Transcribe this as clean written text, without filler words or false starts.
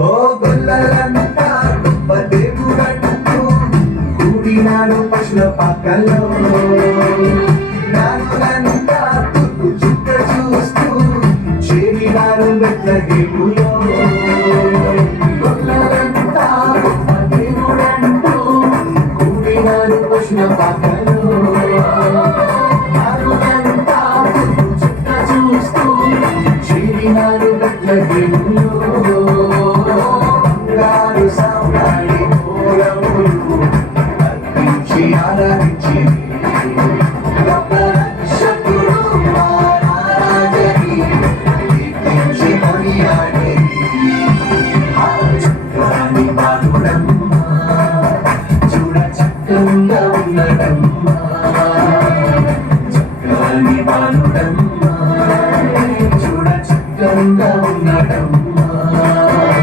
ఓ గొల్లలంతా గొప్ప దేవుడంటూ కూడినాడు పశుల పక్కలో నానులంతా తుక్కు చుక్క చూస్తూ చేరినారు బెత్లెహేము